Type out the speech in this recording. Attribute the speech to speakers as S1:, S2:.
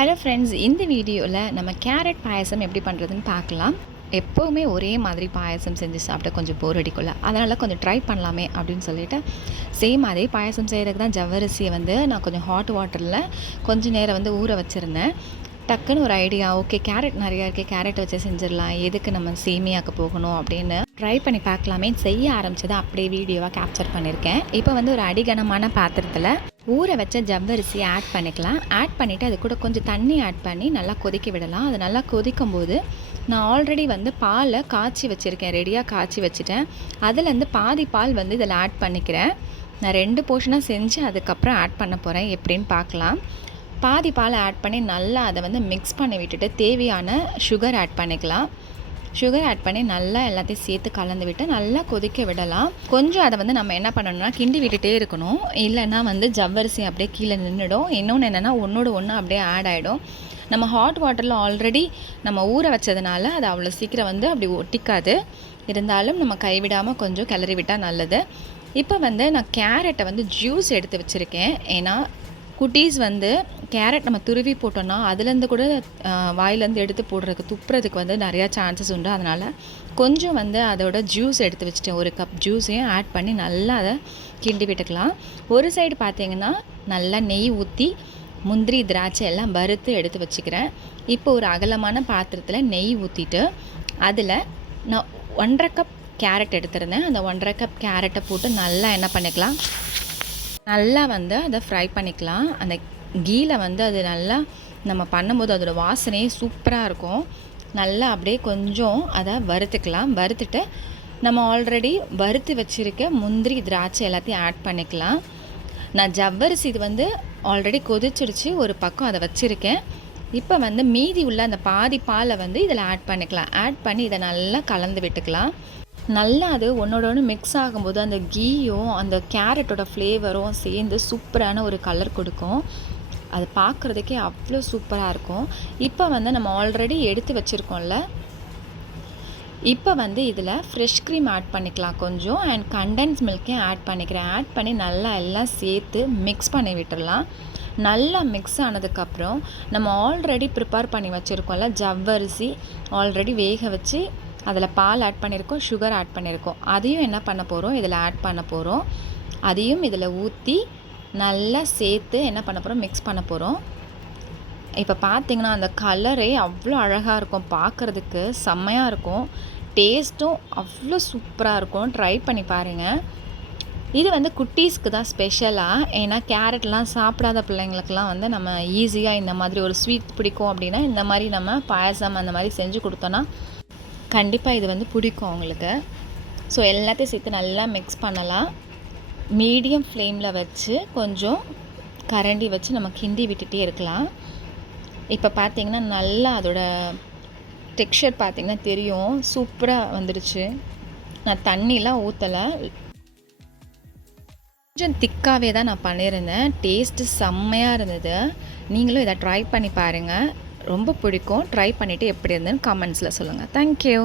S1: Hello friends இந்த வீடியோவில் நம்ம கேரட் பாயசம் எப்படி பண்ணுறதுன்னு பார்க்கலாம். எப்போவுமே ஒரே மாதிரி பாயசம் செஞ்சு சாப்பிட கொஞ்சம் போர் அடிக்கும்ல. அதனால் கொஞ்சம் ட்ரை பண்ணலாமே அப்படின்னு சொல்லிட்டு சேம் அதே பாயசம் செய்கிறதுக்கு தான் ஜவ்வரிசியை வந்து நான் கொஞ்சம் ஹாட் வாட்டரில் கொஞ்சம் நேரம் வந்து ஊற வச்சுருந்தேன். டக்குன்னு ஒரு ஐடியா ஓகே கேரட் நிறையா இருக்குது கேரட் வச்சு செஞ்சிடலாம். எதுக்கு நம்ம சேமியாக்கு போகணும்? அப்படின்னு ட்ரை பண்ணி பார்க்கலாமே. செய்ய ஆரம்பிச்சதை அப்படியே வீடியோவாக கேப்சர் பண்ணியிருக்கேன். இப்போ வந்து ஒரு அடிகனமான பாத்திரத்தில் ஊற வச்ச ஜவ்வரிசி ஆட் பண்ணிக்கலாம். ஆட் பண்ணிவிட்டு அது கூட கொஞ்சம் தண்ணி ஆட் பண்ணி நல்லா கொதிக்க விடலாம். அது நல்லா கொதிக்கும் போது நான் ஆல்ரெடி வந்து பாலை காய்ச்சி வச்சுருக்கேன். ரெடியாக காய்ச்சி வச்சுட்டேன். அதுலேருந்து பாதி பால் வந்து இதில் ஆட் பண்ணிக்கிறேன். நான் ரெண்டு போர்ஷனாக செஞ்சு அதுக்கப்புறம் ஆட் பண்ண போகிறேன் எப்படின்னு பார்க்கலாம். பாதி பாலை ஆட் பண்ணி நல்லா அதை வந்து மிக்ஸ் பண்ணி விட்டுட்டு தேவையான சுகர் ஆட் பண்ணிக்கலாம். சுகர் ஆட் பண்ணி நல்லா எல்லாத்தையும் சேர்த்து கலந்து விட்டு நல்லா கொதிக்க விடலாம். கொஞ்சம் அதை வந்து நம்ம என்ன பண்ணணும்னா கிண்டி விட்டுட்டே இருக்கணும். இல்லைன்னா வந்து ஜவ்வரிசி அப்படியே கீழே நின்றுடும் இன்னொன்று என்னென்னா ஒன்றோட ஒன்று அப்படியே ஆட் ஆகிடும் நம்ம ஹாட் வாட்டரில் ஆல்ரெடி நம்ம ஊற வச்சதுனால அது அவ்வளோ சீக்கிரம் வந்து அப்படி ஒட்டிக்காது. இருந்தாலும் நம்ம கைவிடாமல் கொஞ்சம் கிளறி விட்டால் நல்லது. இப்போ வந்து நான் கேரட்டை வந்து ஜூஸ் எடுத்து வச்சுருக்கேன். ஏன்னா குட்டீஸ் வந்து கேரட் நம்ம துருவி போட்டோம்னா அதுலேருந்து கூட வாயிலேருந்து எடுத்து போடுறதுக்கு துப்புறதுக்கு வந்து நிறையா சான்சஸ் உண்டு. அதனால் கொஞ்சம் வந்து அதோட ஜூஸ் எடுத்து வச்சுட்டேன். ஒரு கப் ஜூஸையும் ஆட் பண்ணி நல்லா அதை கிண்டி விட்டுக்கலாம். ஒரு சைடு பார்த்தீங்கன்னா நல்லா நெய் ஊற்றி முந்திரி திராட்சை எல்லாம் வறுத்து எடுத்து வச்சுக்கிறேன். இப்போ ஒரு அகலமான பாத்திரத்தில் நெய் ஊற்றிட்டு அதில் நான் ஒன்றரை கப் கேரட் எடுத்திருந்தேன். அந்த ஒன்றரை கப் கேரட்டை போட்டு நல்லா என்ன பண்ணிக்கலாம் நல்லா வந்து அதை ஃப்ரை பண்ணிக்கலாம். அந்த கீல வந்து அது நல்லா நம்ம பண்ணும்போது அதோடய வாசனையே சூப்பராக இருக்கும். நல்லா அப்படியே கொஞ்சம் அதை வறுத்துக்கலாம். வறுத்துட்டு நம்ம ஆல்ரெடி வறுத்து வச்சுருக்க முந்திரி திராட்சை எல்லாத்தையும் ஆட் பண்ணிக்கலாம். நான் ஜவ்வரிசி இது வந்து ஆல்ரெடி கொதிச்சிடுச்சு. ஒரு பக்கம் அதை வச்சுருக்கேன். இப்போ வந்து மீதி உள்ள அந்த பாதி பாலை வந்து இதில் ஆட் பண்ணிக்கலாம். ஆட் பண்ணி இதை நல்லா கலந்து விட்டுக்கலாம். நல்லா அது ஒன்றோட ஒன்று மிக்ஸ் ஆகும்போது அந்த கீயும் அந்த கேரட்டோட ஃப்ளேவரும் சேர்ந்து சூப்பரான ஒரு கலர் கொடுக்கும். அது பார்க்குறதுக்கே அவ்வளோ சூப்பராக இருக்கும். இப்போ வந்து நம்ம ஆல்ரெடி எடுத்து வச்சுருக்கோம்ல. இப்போ வந்து இதில் ஃப்ரெஷ் க்ரீம் ஆட் பண்ணிக்கலாம் கொஞ்சம் அண்ட் கண்டென்ஸ் மில்க்கையும் ஆட் பண்ணிக்கிறேன். ஆட் பண்ணி நல்லா எல்லாம் சேர்த்து மிக்ஸ் பண்ணி விட்டுடலாம் நல்லா மிக்ஸ் ஆனதுக்கப்புறம் நம்ம ஆல்ரெடி ப்ரிப்பேர் பண்ணி வச்சுருக்கோம்ல ஜவ்வரிசி ஆல்ரெடி வேக வச்சு அதில் பால் ஆட் பண்ணியிருக்கோம் சுகர் ஆட் பண்ணியிருக்கோம் அதையும் என்ன பண்ண போகிறோம் இதில் ஆட் பண்ண போகிறோம் அதையும் இதில் ஊற்றி நல்லா சேர்த்து என்ன பண்ண போகிறோம் மிக்ஸ் பண்ண போகிறோம் இப்போ பார்த்தீங்கன்னா அந்த கலரே அவ்வளோ அழகாக இருக்கும். பார்க்குறதுக்கு செம்மையாக இருக்கும். டேஸ்ட்டும் அவ்வளோ சூப்பராக இருக்கும். ட்ரை பண்ணி பாருங்கள் இது வந்து குட்டீஸ்க்கு தான் ஸ்பெஷலாக ஏன்னா கேரட்லாம் சாப்பிடாத பிள்ளைங்களுக்குலாம் வந்து நம்ம ஈஸியாக இந்த மாதிரி ஒரு ஸ்வீட் பிடிக்கும் அப்படின்னா இந்த மாதிரி நம்ம பாயசம் அந்த மாதிரி செஞ்சு கொடுத்தோன்னா கண்டிப்பாக இது வந்து பிடிக்கும் அவங்களுக்கு. ஸோ எல்லாத்தையும் சேர்த்து நல்லா மிக்ஸ் பண்ணலாம். மீடியம் ஃப்ளேமில் வச்சு கொஞ்சம் கரண்டி வச்சு நம்ம கிண்டி விட்டுட்டே இருக்கலாம். இப்போ பார்த்தீங்கன்னா நல்லா அதோட டெக்ஸ்சர் பார்த்திங்கன்னா தெரியும். சூப்பராக வந்துடுச்சு நான் தண்ணிலாம் ஊற்றலை கொஞ்சம் திக்காகவே தான் நான் பண்ணியிருந்தேன். டேஸ்ட்டு செம்மையாக இருந்தது. நீங்களும் இதை ட்ரை பண்ணி பாருங்கள் ரொம்ப பிடிக்கும். ட்ரை பண்ணிவிட்டு எப்படி இருந்ததுன்னு கமெண்ட்ஸில் சொல்லுங்கள் தேங்க்யூ